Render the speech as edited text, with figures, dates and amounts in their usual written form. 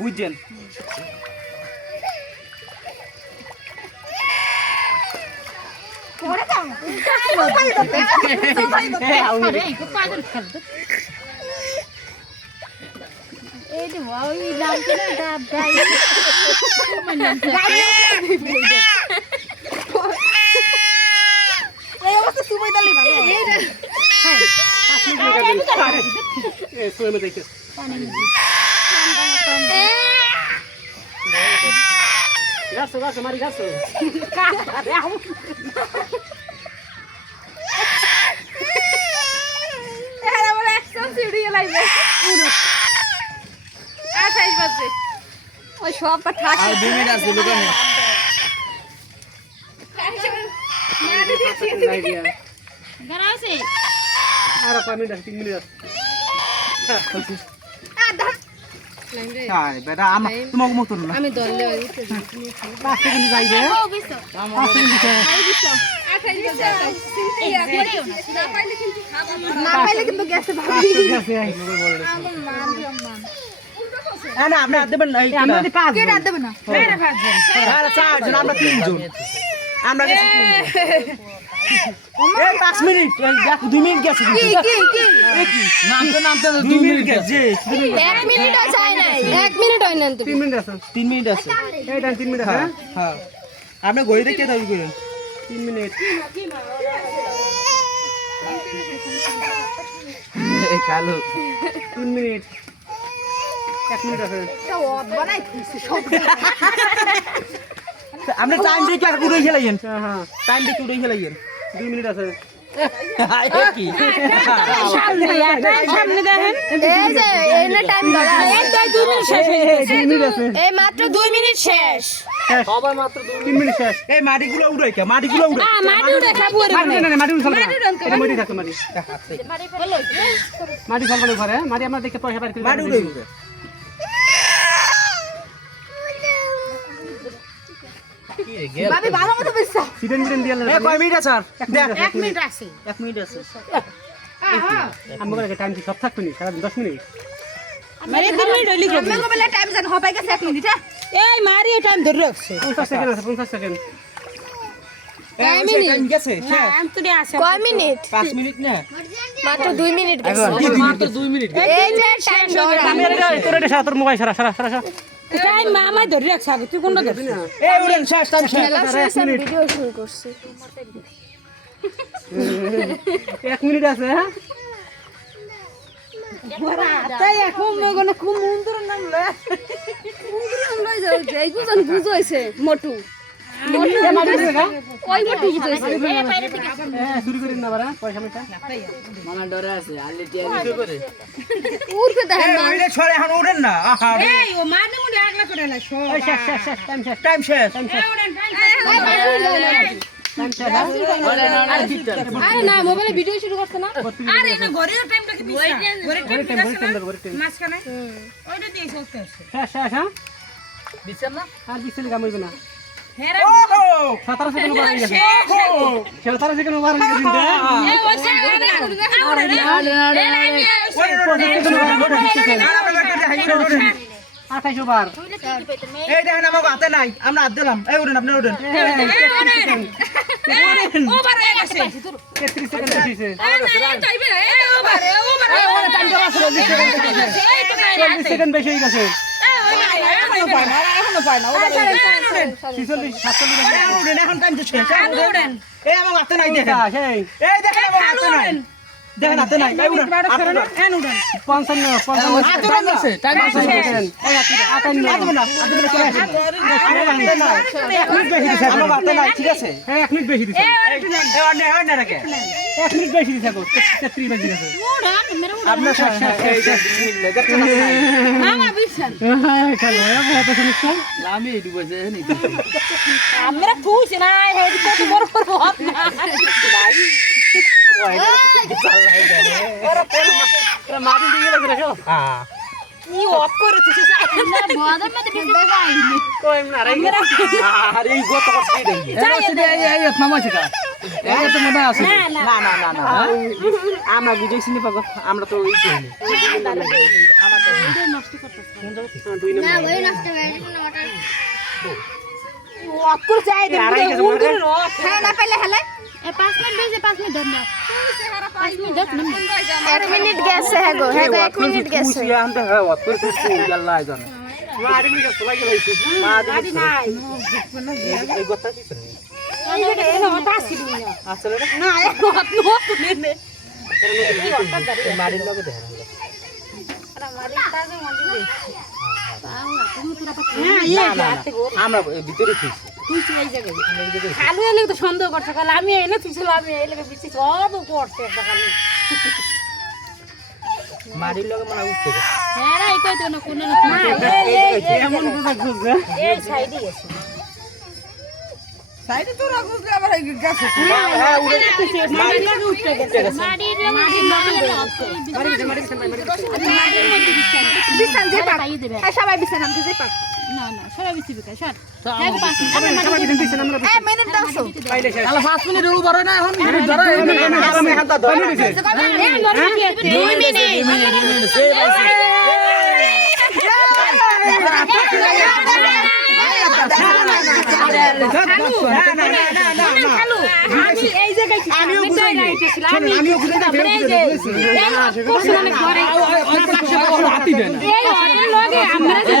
বুঝছেন Gasto, Mari, gasto. Era uma ação seria lá mesmo. Ah, faz você. Oi, show para trás. আর 2 minute আছে দোকানে Garase. আর কয় minute আছে 3 minute আছে Ada. হ্যাঁ বেটা আমরা তোমাকে মত না আমি দললে উঠে 5 সেকেন্ড যাইবে ও বিছো 5 সেকেন্ড দিতে আই বিছো 28 বছর সিম্পিয়া করিও না পাইলে কিন্তু খাবো না পাইলে কিন্তু গ্যাসে ভাবি আছে আগুন মান দিও মান না আপনি হাত দেবেন না আমরা 5 কে রাত দেবে না মেরে ভাজবেন আরে 4 জন আমরা 3 জন আমরা গেছি 3 জন এই 5 মিনিট দেখ 2 মিনিট গেছে কি নামতে 2 মিনিট গেছে 1 মিনিট আছে নাই 1 মিনিট হয় না 3 মিনিট আছে 3 মিনিট আছে এইটা 3 মিনিট হ্যাঁ হ্যাঁ আপনি ঘড়ি দেখে দাবি করেন 3 মিনিট এই কালো 3 মিনিট 1 মিনিট আছে আপনি টাইম দেখে আর উড়ে খেলাইয়েন হ্যাঁ টাইম দেখে উড়ে খেলাইয়েন 2 মিনিট আছে কি সামনে দেখেন এই যে এনে টাইম ধরা এই 2 মিনিট শেষ হয়ে গেছে 2 মিনিট আছে এই মাত্র 2 মিনিট শেষ সবাই মাত্র 2 মিনিট শেষ এই মাটিগুলো উড়াই কে মাটিগুলো উড়াই মাটি উড়ে খাবো রে না মাটি উড়াই এটা মাটি থাকে মাটি মাটি ফলবানো ঘরে মাটি আমরা দেখে পয়সা পাই মাটি উড়াই ভাবি ভালো মতো বসছো সিডেন মিডেন দিয়ে এ কয় মিনিট আছে স্যার 1 মিনিট আছে 1 মিনিট আছে আমরা টাইম কি সব থাকবে নি সারা 10 মিনিট মেরে 3 মিনিট হইলি গো আমি বলে টাইম জান হবে গেছে 1 মিনিট এই মারি টাইম ধরে রাখছে 50 সেকেন্ড আছে 50 সেকেন্ড কয় মিনিট টাইম গেছে আন্তরি আছে কয় মিনিট 5 মিনিট না মাত্র 2 মিনিট গেছে মাত্র 2 মিনিট এই যে টাইম ধরে আমি এটা তোর মোবাইল সারা টাইম মামা ধরে রাখছ আগে তুই কোনটা ধরছিস এই উড়েন শেষ টাইম শেষ ভিডিও শুরু করছি 1 মিনিট আছে হ্যাঁ বড়া তাই এখন মগনে খুব মন্দির নাম লয় মন্দির লয় যাও যাই বুঝন বুঝাইছে মোটু মোটু ওই মোটু বুঝাইছে শুরু করেন না বারা পয়সা মেটা মামা ডরে আছে আলে টিয়া শুরু করে উড়কে দেখেন না ওইটা ছড়ে এখন উড়েন না আহা এই ও মানে মুড়ি আগলা করে না সব শেষ টাইম শেষ আরে না মোবাইলে ভিডিও শুরু করছ না আরে না ঘরেও টাইমটা কি পিছা ঘরে টাইম মাঝখানে ওইটা দিয়ে চলতে আছে শেষ হ্যাঁ বিচার না আর বিছলে কাম হইবে না হেরা ওহো 17 সেকেন্ড ওভার হয়ে গেছে 17 সেকেন্ড ওভার হয়ে গেছে এই ওসে আরে ওই 25 সেকেন্ড ওভার 28 ওভার এই দেখেন আমাকে হাতে নাই আমরা হাত দিলাম এই উড়েন আপনি উড়েন ওভার হয়ে গেছে 33 সেকেন্ড হইছে ওভার 40 সেকেন্ড বেশি হয়ে গেছে এখনো পায় না 46 47 উড়েন এখন টাইম তো শেষ উড়েন এই আমার হাতে নাই দেখেন এই দেখেন আমার হাতে নাই দেখেন হাতে নাই এই উড়েন এন উড়েন 55 টাইম আছে এই আটান্ন না আমার হাতে নাই ঠিক আছে হ্যাঁ 1 মিনিট বেশি দিছে এই অন্য রাখে 1 মিনিট বেশি দিছে গো 33 বেশি দিছে আপনার শেষ এই দেখছেন মামা বিশাল হ্যাঁ চলো এত সমস্যা আমি এই ডুবে যাই নি আমরা খুশি না এই কত বড় বড় হাত না মাটি দিয়ে লাগে রাখো হ্যাঁ ই অফ করে তুই না বাদাম মধ্যে ঢুকে যাইনি কোই না রে আরে এই গত করতে দেই এই মামা ছিকা এই তো মনে আছে না আমরা বুঝাইছি নি পাগল আমরা তো ওই কইনি আমার না ওই নষ্ট হয়ে গেছে না ওটা অকুর চাই দে মন্দিরের রথ হ্যাঁ না পেলে হেলে 5 মিনিট হয়েছে 5 মিনিট ধন্য 5 মিনিট 10 মিনিট 1 মিনিট গেছে হ্যাঁ গো 1 মিনিট গেছে কুসি আনতে হয় অতর কুসি আল্লাহ জানে মারি মিনিট চলা গেলাইছে মারি নাই এই কথা কি শুনি এই যে এর হতা ছিল না আসলে না এ রথ নো তুলে নে মারির লগে দেখা হ্যাঁ এই যাতে গো আমরা ভিতরে খেয়েছি তুই তো এই জায়গায় খালু এলে তো সন্দেহ করছ কাল আমি এনে তুইছিল আমি এই লাগে বিচি সব করতে একটা খালি মারির লগে মানে উঠতে গেছে হ্যাঁ রে এটাই তো না কোন না এই এমন কথা খুঁজছে এই সাইডে আছে সাইডে তো রাখুস আবার গেছে হ্যাঁ উড়ে মারি লাগে উঠতে গেছে মাটির বিছান যে পাক পাই দেবে এই সবাই বিছান আমাকে যে পাক না না সবাই বিসি বিকা সর এই মিনিট দাও সো তাহলে 5 মিনিট হলো বড় না এখন মিনিট ধরো আমি হাতটা ধরে দিছি 2 মিনিট আমি এই জায়গায় আমিও বুঝাই রাইতেছিলাম আমিও বুঝাই হাতি দেন এই অনেক লগে আমরা যে